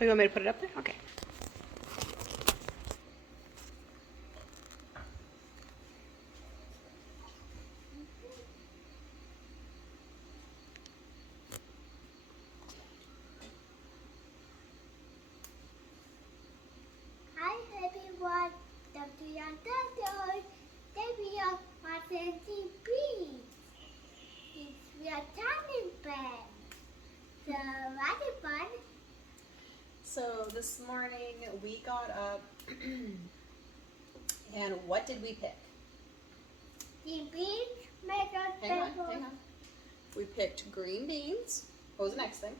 Oh, you want me to put it up there? Okay. Hi everyone, we are Dilly Beans. We are tiny band. So what is fun? So this morning we got up and what did we pick? The beans make us Hang on. We picked green beans. What was the next thing?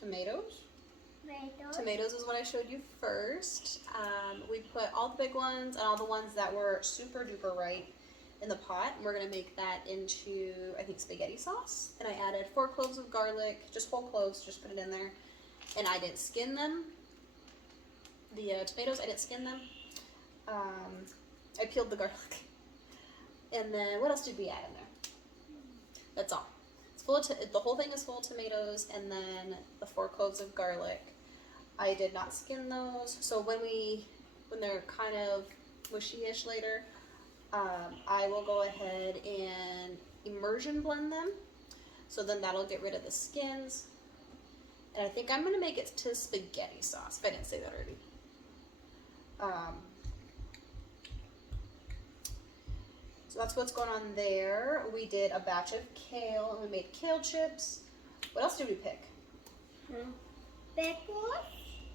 Tomatoes. Tomatoes is what I showed you first. We put all the big ones and all the ones that were super duper ripe in the pot. And we're gonna make that into, I think, spaghetti sauce. And I added 4 cloves of garlic, just whole cloves, just put it in there. And I didn't skin them. The tomatoes, I didn't skin them. I peeled the garlic. And then what else did we add in there? That's all. It's full of the whole thing is full of tomatoes, and then the 4 cloves of garlic. I did not skin those, so when they're kind of mushy-ish later, I will go ahead and immersion blend them. So then that'll get rid of the skins. And I think I'm gonna make it to spaghetti sauce, if I didn't say that already. So that's what's going on there. We did a batch of kale and we made kale chips. What else did we pick? Pickles.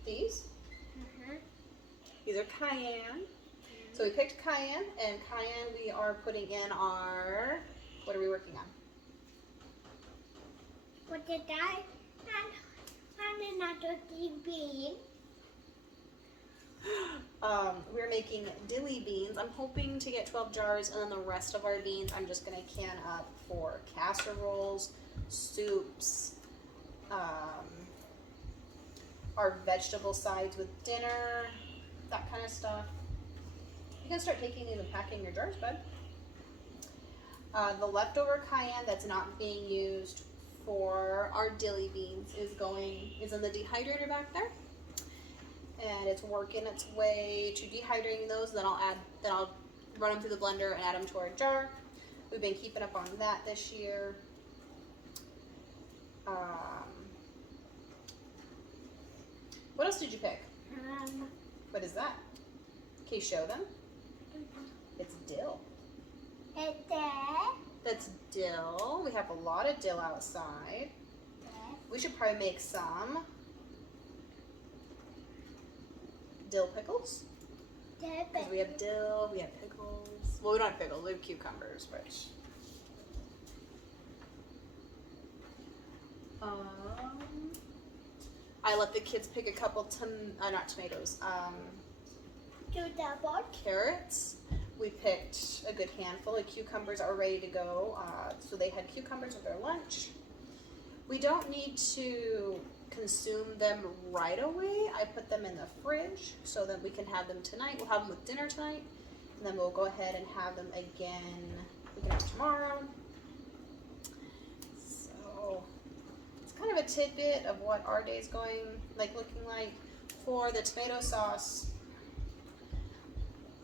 These? These are cayenne. So we picked cayenne, and cayenne we are putting in our, what are we working on? What did I? And another bean. We're making dilly beans. I'm hoping to get 12 jars, and then the rest of our beans I'm just gonna can up for casseroles, soups, our vegetable sides with dinner, that kind of stuff. You can start taking these and packing your jars, bud. The leftover cayenne that's not being used for our dilly beans is in the dehydrator back there. And it's working its way to dehydrating those. Then I'll run them through the blender and add them to our jar. We've been keeping up on that this year. What else did you pick? What is that? Can you show them? It's dill. Is there? That's dill. We have a lot of dill outside. We should probably make some dill pickles. Because we have dill, we have pickles. Well, we don't have pickles, we have cucumbers, which. I let the kids pick a couple, not tomatoes, carrots. We picked a good handful of cucumbers are ready to go. So they had cucumbers with their lunch. We don't need to consume them right away. I put them in the fridge so that we can have them tonight. We'll have them with dinner tonight, and then we'll go ahead and have them again. We can have tomorrow. So it's kind of a tidbit of what our day's looking like. For the tomato sauce,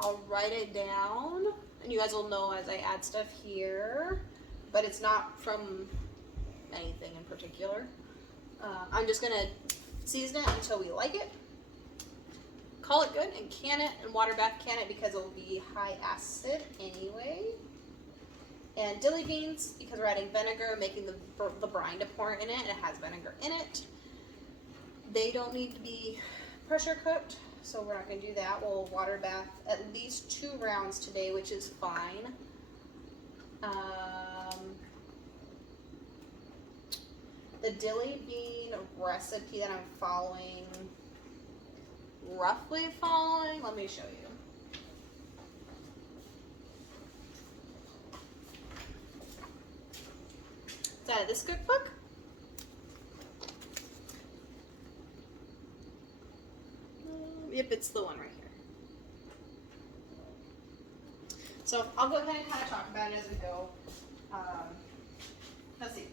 I'll write it down, and you guys will know as I add stuff here, but it's not from anything in particular. I'm just gonna season it until we like it, call it good, and can it, and water bath can it because it will be high acid anyway. And dilly beans, because we're adding vinegar, making the brine to pour in it, and it has vinegar in it. They don't need to be pressure cooked, so we're not gonna do that. We'll water bath at least 2 rounds today, which is fine. The dilly bean recipe that I'm roughly following, let me show you. Is that this cookbook? Yep, it's the one right here. So I'll go ahead and kind of talk about it as we go. Let's see.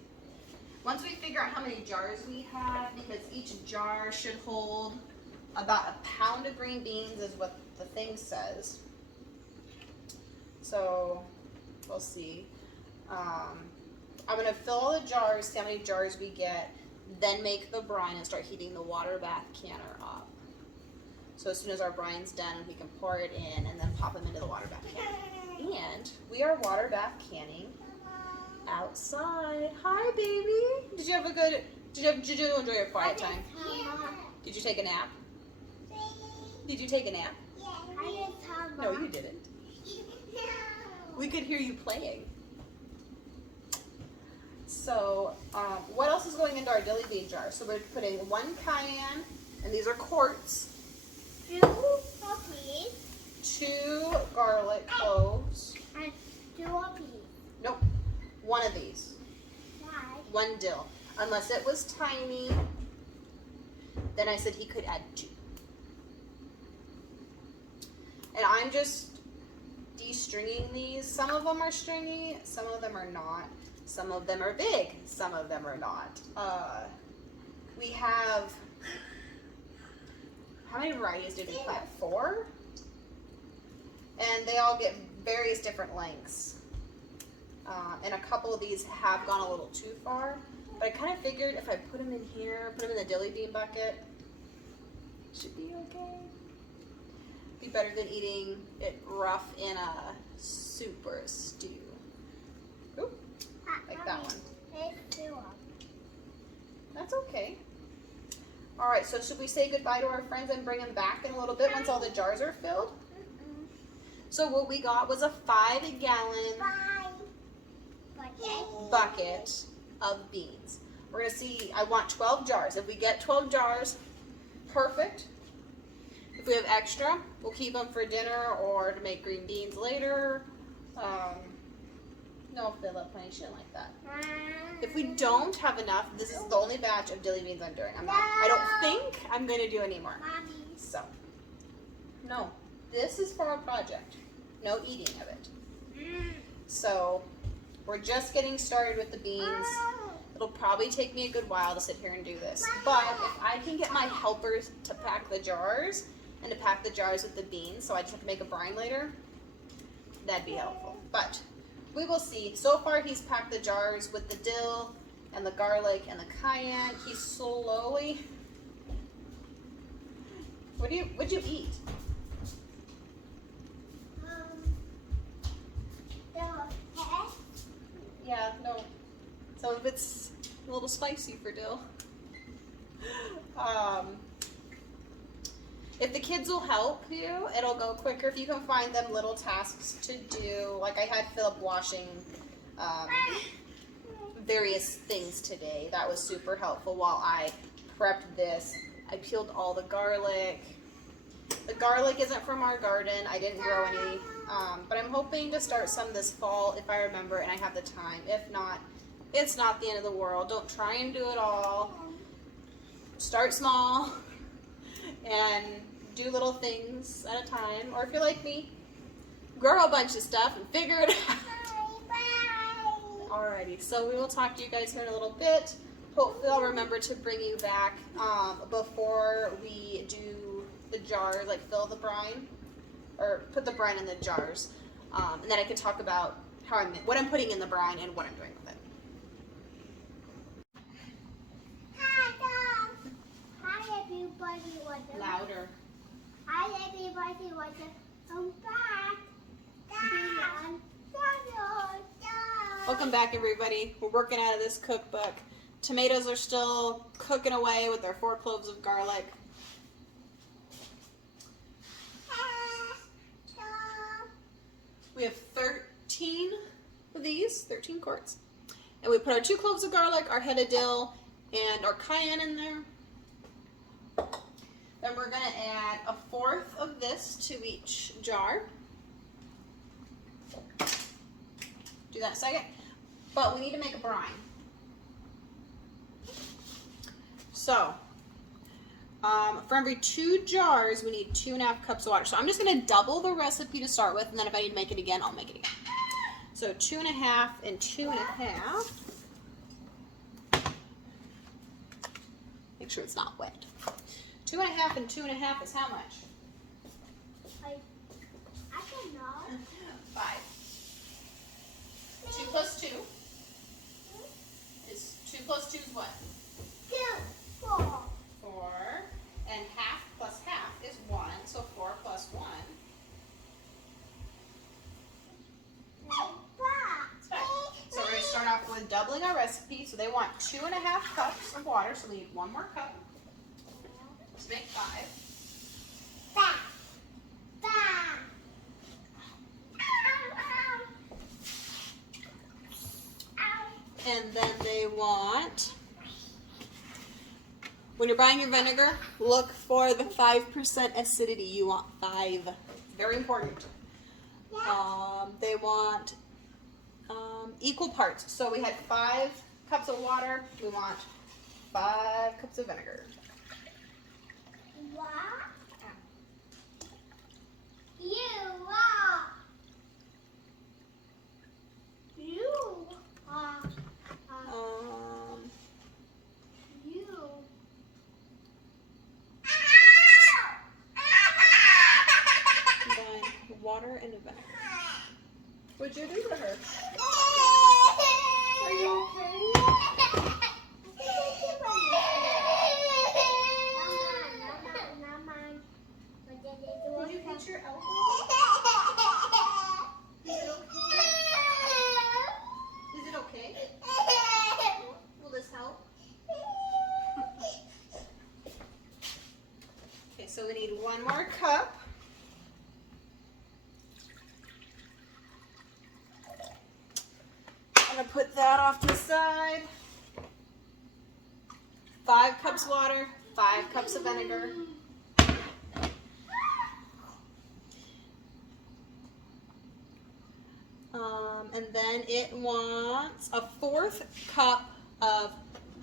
Once we figure out how many jars we have, because each jar should hold about 1 pound of green beans is what the thing says. So we'll see. I'm gonna fill all the jars, see how many jars we get, then make the brine and start heating the water bath canner up. So as soon as our brine's done, we can pour it in and then pop them into the water bath canner. And we are water bath canning outside. Hi, baby. Did you enjoy your quiet time? Did you take a nap? Did you take a nap? No, you didn't. We could hear you playing. So, what else is going into our dilly bean jar? So we're putting 1 cayenne, and these are quarts. 2 puppies. 2 garlic cloves. And 2 puppies. Nope. 1 of these. Why? 1 dill. Unless it was tiny, then I said he could add 2. And I'm just de-stringing these. Some of them are stringy, some of them are not. Some of them are big, some of them are not. We have, how many varieties did we plant? 4? And they all get various different lengths. And a couple of these have gone a little too far. But I kind of figured if I put them in here, put them in the dilly bean bucket, it should be okay. Be better than eating it rough in a soup or a stew. Ooh, like that one. That's okay. All right, so should we say goodbye to our friends and bring them back in a little bit once all the jars are filled? So what we got was a 5-gallon bucket of beans. We're gonna see, I want 12 jars. If we get 12 jars, perfect. If we have extra, we'll keep them for dinner or to make green beans later. No fill up honey, shit like that. If we don't have enough, this is the only batch of dilly beans I'm doing. I don't think I'm gonna do any more. So, no, this is for our project. No eating of it. So, we're just getting started with the beans. It'll probably take me a good while to sit here and do this. But if I can get my helpers to pack the jars and to pack the jars with the beans, so I just have to make a brine later, that'd be helpful. But we will see. So far he's packed the jars with the dill and the garlic and the cayenne. He's slowly, what'd you eat? Yeah, no. Some of it's a little spicy for dill. If the kids will help you, it'll go quicker. If you can find them little tasks to do, like I had Philip washing various things today. That was super helpful while I prepped this. I peeled all the garlic. The garlic isn't from our garden. I didn't grow any, but I'm hoping to start some this fall if I remember and I have the time. If not, it's not the end of the world. Don't try and do it all. Start small and do little things at a time. Or if you're like me, grow a bunch of stuff and figure it out. Alrighty, so we will talk to you guys here in a little bit. Hopefully I'll remember to bring you back before we do the jar, like fill the brine, or put the brine in the jars. And then I can talk about what I'm putting in the brine and what I'm doing with it. Hi everybody, Louder. Hi everybody, welcome back. Welcome back everybody. We're working out of this cookbook. Tomatoes are still cooking away with our 4 cloves of garlic. We have 13 of these, 13 quarts. And we put our 2 cloves of garlic, our head of dill, and our cayenne in there. Then we're going to add 1/4 of this to each jar. Do that in a second. But we need to make a brine. So, for every 2 jars, we need 2.5 cups of water. So I'm just going to double the recipe to start with, and then if I need to make it again, I'll make it again. So 2.5 and 2.5. Make sure it's not wet. 2.5 and 2.5 is how much? I don't know. 5. 2 plus 2 is 2 plus 2 is what? 2, 4. 4. And half plus half is 1. So 4 plus 1. So we're going to start off with doubling our recipe. So they want 2.5 cups of water. So we need 1 more cup to make 5. And then they want, when you're buying your vinegar, look for the 5% acidity. You want 5. Very important. They want equal parts. So we had 5 cups of water. We want 5 cups of vinegar. What? Then water and a vinegar. What'd you do to her? Are you okay? Did you hit your elbow? Is it okay? Will this help? Okay, so we need 1 more cup. I'm gonna put that off to the side. 5 cups water, 5 cups of vinegar. And then it wants a 4th cup of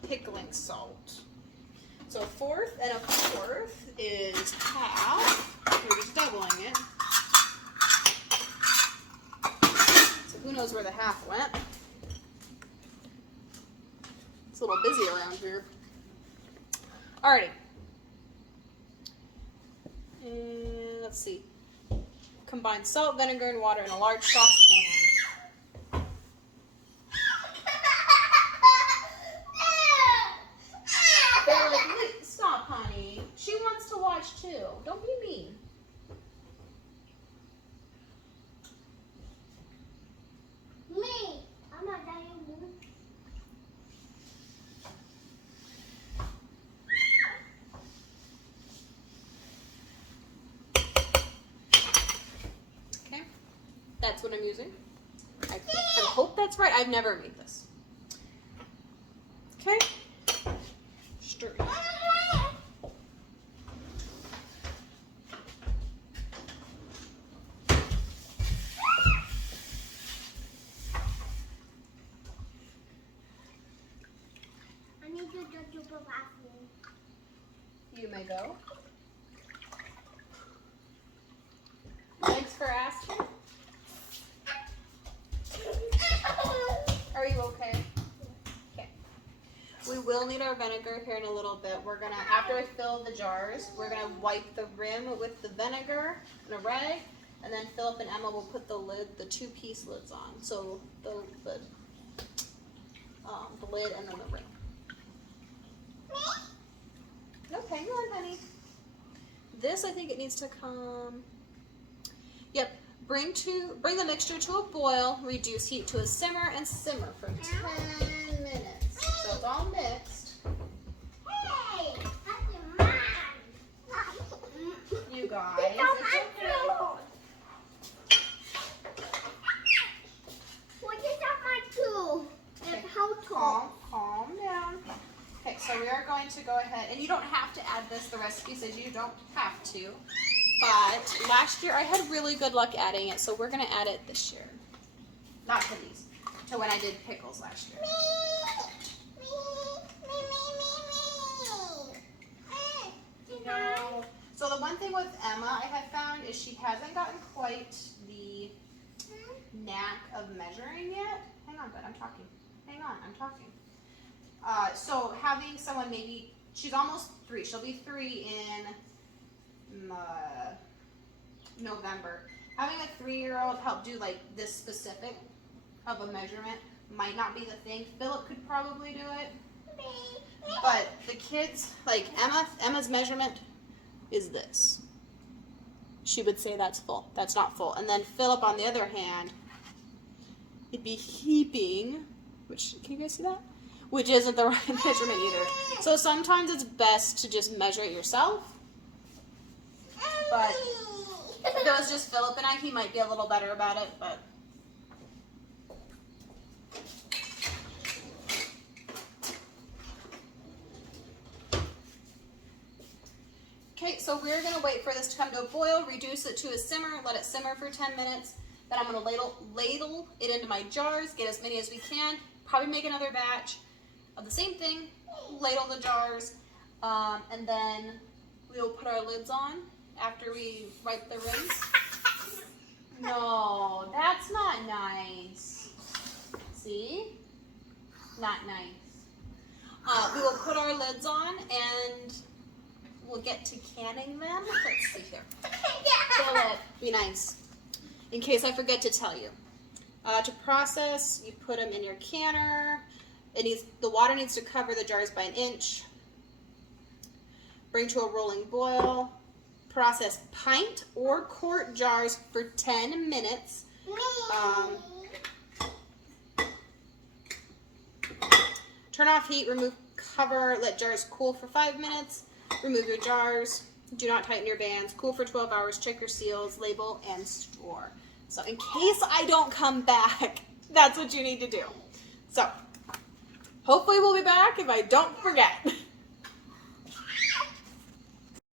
pickling salt. So a 4th and a 4th is half. We're just doubling it. So who knows where the half went? It's a little busy around here. Alrighty. And let's see. Combine salt, vinegar, and water in a large saucepan. They're like, wait, stop, honey. She wants to watch too. Don't be mean. Me. I'm not telling you. Okay, that's what I'm using. I hope that's right. I've never made this. Okay. Stir. I need to go to the bathroom. You may go. Thanks for asking. Are you okay? Okay. We will need our vinegar here in a little bit. We're gonna, after I fill the jars, we're gonna wipe the rim with the vinegar and a rag, and then Philip and Emma will put the lid, the 2-piece lids on. So the lid and then the rim. Okay, hang on, honey. This, I think it needs to come. Yep. Bring the mixture to a boil. Reduce heat to a simmer and simmer for 10 minutes. So it's all mixed. Hey, that's mine. You guys, It's it's okay. What is that my tool? Okay. It's how tall? Calm down. Okay, so we are going to go ahead, and you don't have to add this. The recipe says you don't have to. But last year I had really good luck adding it, so we're going to add it this year. Not to these, to when I did pickles last year. No. So the one thing with Emma I have found is she hasn't gotten quite the knack of measuring yet. Hang on, bud, I'm talking. Hang on, I'm talking. So having someone maybe she's almost 3. She'll be 3 in November. Having a 3-year-old help do like this specific of a measurement might not be the thing. Philip could probably do it. But the kids, like Emma's measurement is this. She would say that's full. That's not full. And then Philip, on the other hand, it'd be heaping, which, can you guys see that? Which isn't the right measurement either. So sometimes it's best to just measure it yourself. But if it was just Philip and I, he might be a little better about it, but. Okay, so we're gonna wait for this to come to a boil, reduce it to a simmer, let it simmer for 10 minutes. Then I'm gonna ladle it into my jars, get as many as we can, probably make another batch of the same thing, ladle the jars, and then we'll put our lids on after we wipe the rinse. No, that's not nice. See? Not nice. We will put our lids on and we'll get to canning them. Let's see here. Philip, be nice. In case I forget to tell you. To process, you put them in your canner. The water needs to cover the jars by 1 inch. Bring to a rolling boil. Process pint or quart jars for 10 minutes. Turn off heat, remove cover, let jars cool for 5 minutes. Remove your jars. Do not tighten your bands. Cool for 12 hours. Check your seals, label, and store. So in case I don't come back, that's what you need to do. So hopefully we'll be back if I don't forget.